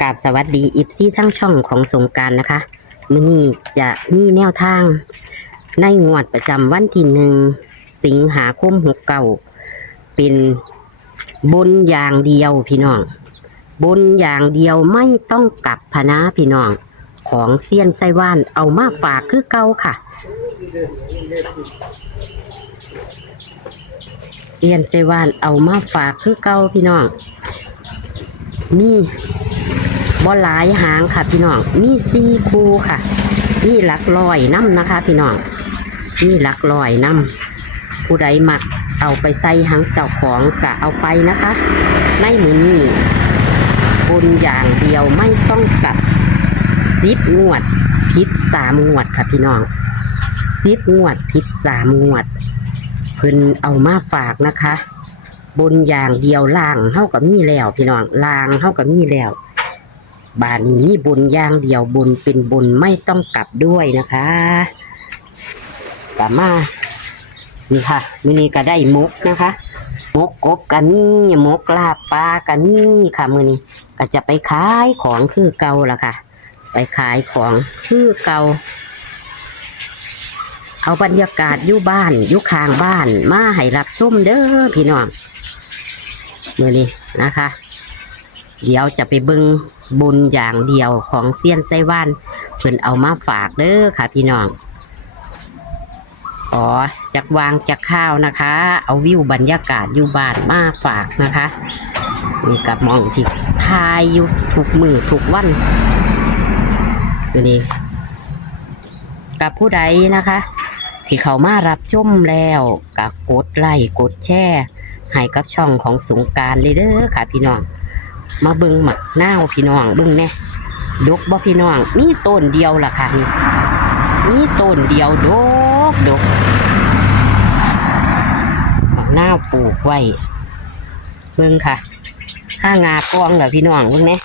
กราบสวัสดีอิฟซี่ทั้งช่องของสงกรานต์นะคะมื้อนี้จะมีแนวทางในงวดประจำวันที่1 สิงหาคม 69เป็นบนอย่างเดียวพี่น้องบนอย่างเดียวไม่ต้องกลับพะนะพี่น้องของเซียนไส้ว่านเอามาฝากคือเก่าค่ะเซียนไส้ว่านเอามาฝากคือเก่าพี่น้องมีบ่หลายหางค่ะพี่น้องมี4 คู่ค่ะมีหลักร้อยน้ำนะคะพี่น้องมีหลักร้อยน้ำผู้ใดมักเอาไปใส่หางเจ้าของกะเอาไปนะคะในมื้อนี้บนอย่างเดียวไม่ต้องกลับ10 งวดผิด3 งวดค่ะพี่น้อง10 งวดผิด3 งวดเพิ่นเอามาฝากนะคะบนอย่างเดียวล่างเฮาก็มีแล้วพี่น้องล่างเฮาก็มีแล้วบานนี้มีบนอย่างเดียวบนเป็นบนไม่ต้องกลับด้วยนะคะต่อมานี่ค่ะมื้อนี้ก็ได้มกนะคะมกกบก็มีมกลาบปลาก็มีค่ะมื้อนี้ก็จะไปขายของคือเก่าล่ะค่ะไปขายของคือเก่าเอาบรรยากาศอยู่บ้านอยู่ข้างบ้านมาให้รับชมเด้อพี่น้องมื้อนี้นะคะเดี๋ยวจะไปเบิ่งบุญอย่างเดียวของเซียนไส้ว่านเพิ่นเอามาฝากเด้อค่ะพี่น้องจากวางจากข้าวนะคะเอาวิวบรรยากาศอยู่บ้านมาฝากนะคะนี่กับมองที่ทายอยู่ทุกมือทุกวันนี่กับผู้ใดนะคะที่เขามารับชมแล้วก็กดไลค์กดแชร์ให้กับช่องของสงกรานต์เลยเด้อค่ะพี่น้องมาเบิ่งหมักนาวพี่น้องเบิ่งแน่ดกบ่พี่น้องมีต้นเดียวล่ะค่ะนี่มีต้นเดียวดกหมักนาวปลูกไว้เบิ่งค่ะห้างากองเหรอพี่น้องเบิ่งแน่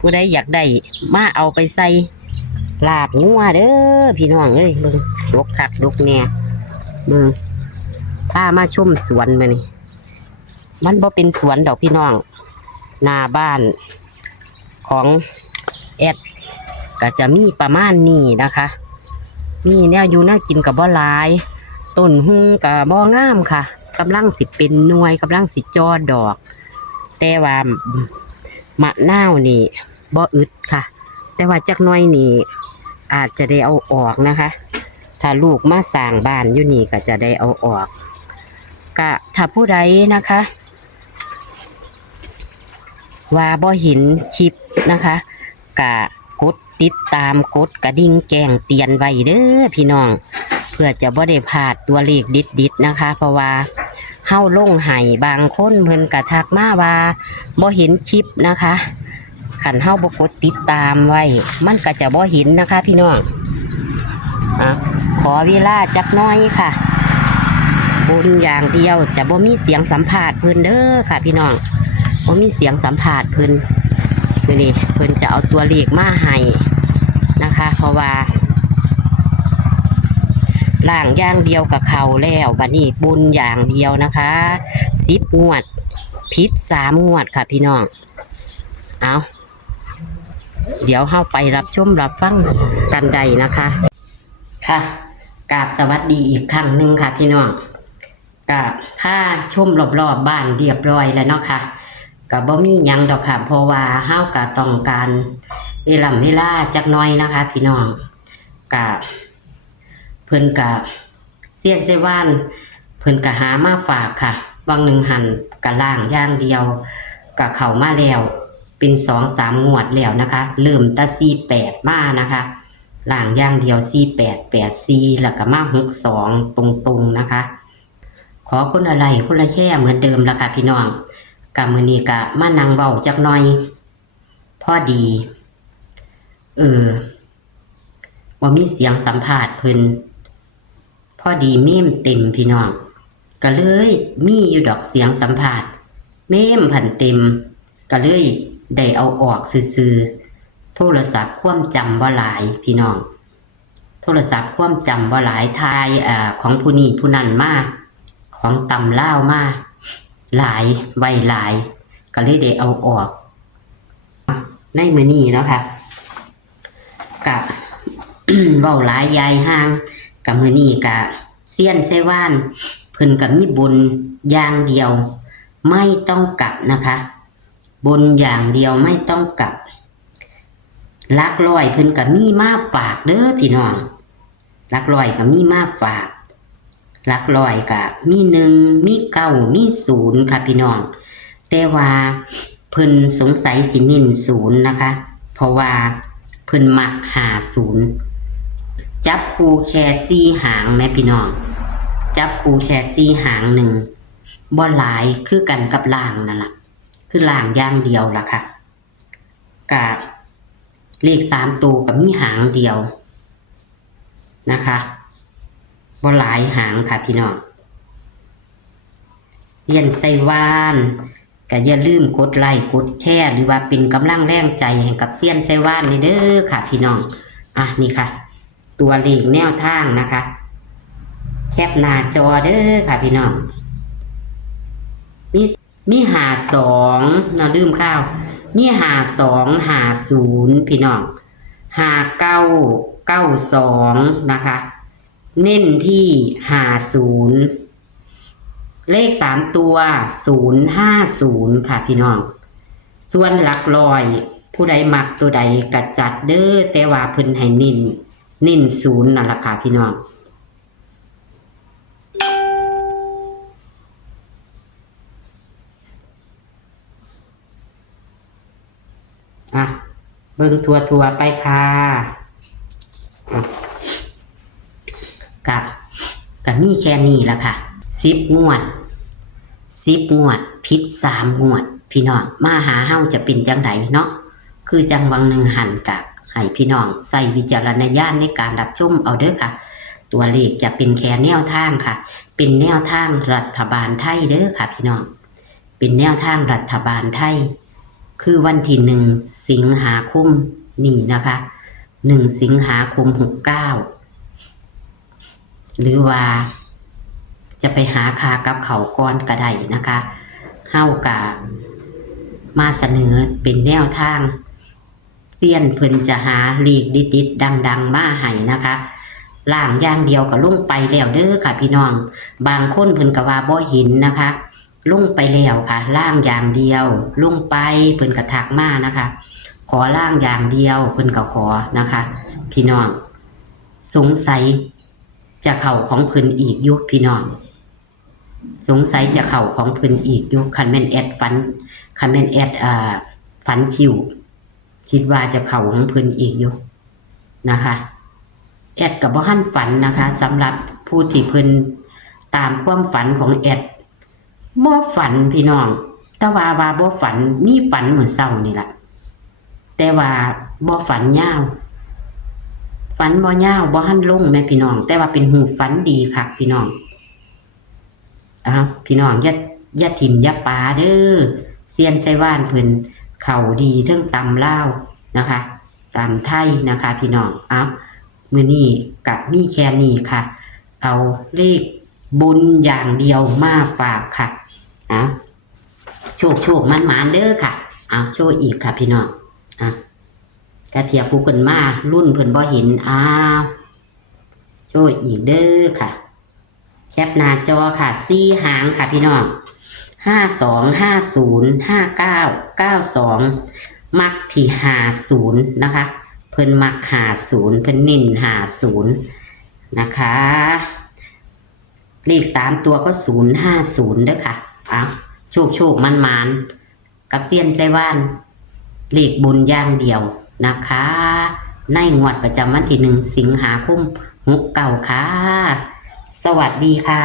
ผู้ใดอยากได้มาเอาไปใส่ลาบงัวเด้อพี่น้องเอ้ยเบิ่งดกคักดกแน่เบิ่งพามาชมสวนมานี่มันบ่เป็นสวนดอกพี่น้องหน้าบ้านของแอดก็จะมีประมาณนี้นะคะมีแนวอยู่แนวกินกับบ่หลายต้นหุ่งกับบ่งามค่ะกำลังสิเป็นหน่วยกำลังสิจอดอกแต่ว่ามะนาวนี่บ่อึดค่ะแต่ว่าจักหน่อยนี่อาจจะได้เอาออกนะคะถ้าลูกมาสร้างบ้านอยู่นี่ก็จะได้เอาออกก็ถ้าผู้ใดนะคะว่าบ่เห็นคลิปนะคะกะกดติดตามกดกระดิ่งแจ้งเตือนไว้เด้อพี่น้องเพื่อจะบ่ได้พลาดตัวเลขดิดนะคะเพราะว่าเฮาลงให้บางคนเพิ่นกะทักมาว่าบ่เห็นคลิปนะคะคันเฮาบ่กดติดตามไว้มันก็จะบ่เห็นนะคะพี่น้องขอเวลาจักหน่อยค่ะบนอย่างเดียวจะบ่มีเสียงสัมภาษณ์เพิ่นเด้อค่ะพี่น้องบ่มีเสียงสัมภาษณ์เพิ่นนี่เพิ่นจะเอาตัวเลขมาให้นะคะเพราะว่าล่างอย่างเดียวกับเขาแล้วบัดนี้บุญอย่างเดียวนะคะ10 งวดผิด3 งวดค่ะพี่น้องเอาเดี๋ยวเข้าไปรับชมรับฟังกันใดนะคะค่ะกราบสวัสดีอีกครั้งหนึ่งค่ะพี่น้องกับผ้าชมรอบๆบ้านเรียบร้อยแล้วเนาะค่ะกับบ่มีหยังดอกค่ะเพราะว่าเฮาก็ต้องการเวลาจักหน่อยนะคะพี่น้องกับเพิ่นกับเสียนไส้ว่านเพิ่นก็หามาฝากค่ะบางหนึ่งหันกะล่างอย่างเดียวก็เข้ามาแล้วเป็น2-3 งวดแล้วนะคะเริ่มตะ48มานะคะล่างอย่างเดียว48 84แล้วก็มา62ตรงๆนะคะขอคนอะไรคนละแค่เหมือนเดิมละค่ะพี่น้องกับมื้อนี้ก็มานั่งเว้าจักหน่อยพอดีบ่มีเสียงสัมภาษณ์เพิ่นพอดีเมมเต็มพี่น้องก็เลยมีอยู่ดอกเสียงสัมภาษณ์เมมพันเต็มก็เลยได้เอาออกซื่อๆโทรศัพท์ความจำบ่หลายพี่น้องโทรศัพท์ความจำบ่หลายทายของผู้นี้ผู้นั้นมาของตำล่าวมาหลายไว้หลายก็เลยได้เอาออก ในมื้อนี้เนาะค่ะกับ เว้าหลายยายห่างกับมื้อนี้กับเซียนไส้ว่านเพิ่นก็มีบุญอย่างเดียวไม่ต้องกลับนะคะบุญอย่างเดียวไม่ต้องกลับหลักร้อยเพิ่นก็มีมาฝากเด้อพี่น้องหลักร้อยก็มีมาฝากหลักร้อยก็มี1มี9มี0ค่ะพี่น้องแต่ว่าเพิ่นสงสัยสิเน้น0นะคะเพราะว่าเพิ่นมัก50จับคู่แค่4หางแม่พี่น้องจับคู่แค่4หางหนึ่งบ่หลายคือกันกับล่างนั่นล่ะคือล่างอย่างเดียวล่ะค่ะกับเลข3ตัวก็มีหางเดียวนะคะบ่หลายหางค่ะพี่น้องเซียนไส้ว่านก็อย่าลืมกดไลค์กดแชร์หรือว่าเป็นกำลังแรงใจให้กับเซียนไส้ว่านนี่เด้อค่ะพี่น้องนี่ค่ะตัวเลขแนวทางนะคะแคปหน้าจอเด้อค่ะพี่น้องมี52นะลืมข้าวมี5250พี่น้อง5992นะคะเน้นที่50เลข3ตัว050ค่ะพี่น้องส่วนหลักร้อยผู้ใดมักตัวใดก็จัดเด้อแต่ว่าเพิ่นให้เน้น0นั่นล่ะค่ะพี่น้องเบิ่งทัวไปค่ะกับมีแค่นี้ละค่ะ10 งวดผิด3 งวดพี่น้องมาหาเฮาจะเป็นจังไดเนาะคือจังวังหนึ่งหันกะให้พี่น้องใส่วิจารณญาณในการรับชมเอาเด้อค่ะตัวเลขจะเป็นแค่แนวทางค่ะเป็นแนวทางรัฐบาลไทยเด้อค่ะพี่น้องเป็นแนวทางรัฐบาลไทยคือวันที่1 สิงหาคมนี่นะคะ1 สิงหาคม69หรือว่าจะไปหาคากับเขาก่อนก็ได้นะคะเฮากะมาเสนอเป็นแนวทางเซียนเพิ่นจะหาเลขดิดๆดังๆมาให้นะคะล่างอย่างเดียวก็ลงไปแล้วเด้อค่ะพี่น้องบางคนเพิ่นก็ว่าบ่เห็นนะคะลงไปแล้วค่ะล่างอย่างเดียวลงไปเพิ่นก็ทักมานะคะขอล่างอย่างเดียวเพิ่นก็ขอนะคะพี่น้องสงสัยจะเข้าของเพิ่นอีกอยู่พี่น้องสงสัยจะเข้าของเพิ่นอีกอยู่คันแม่นแอดฝันคิวคิดว่าจะเข้าของเพิ่นอีกอยู่นะคะแอดก็บ่ทันฝันนะคะสำหรับผู้ที่เพิ่นตามความฝันของแอดบ่ฝันพี่น้องแต่ว่าบ่ฝันมีฝันมื้อเช้านี่ล่ะแต่ว่าบ่ฝันยาวฝันบ่ยาวบ่ทันลงแม่พี่น้องแต่ว่าเป็นหูฝันดีค่ะพี่น้องพี่น้องอย่าถิ่มอย่าปาเด้อเซียนไส้ว่านเพิ่นเข้าดีเทิงตำลาวนะคะตำไทยนะคะพี่น้องมื้อนี้ก็มีแค่นี้ค่ะเอาเลขบุญอย่างเดียวมาฝากค่ะโชคมันๆเด้อค่ะโชคอีกค่ะพี่น้องกระเทียผู้เพิ่นมารุ่นเพิ่นบ่เห็นโชคอีกเด้อค่ะแคปหน้าจอค่ะ4 หางค่ะพี่น้อง52 50 59 92มักที่50นะคะเพิ่นมัก50เพิ่นเน้น50นะคะเลข3ตัวก็050เด้อค่ะโชคมันกับเซียนไส้ว่านเลขบุญอย่างเดียวนะคะในงวดประจำวันที่1 สิงหาคม69ค่ะสวัสดีค่ะ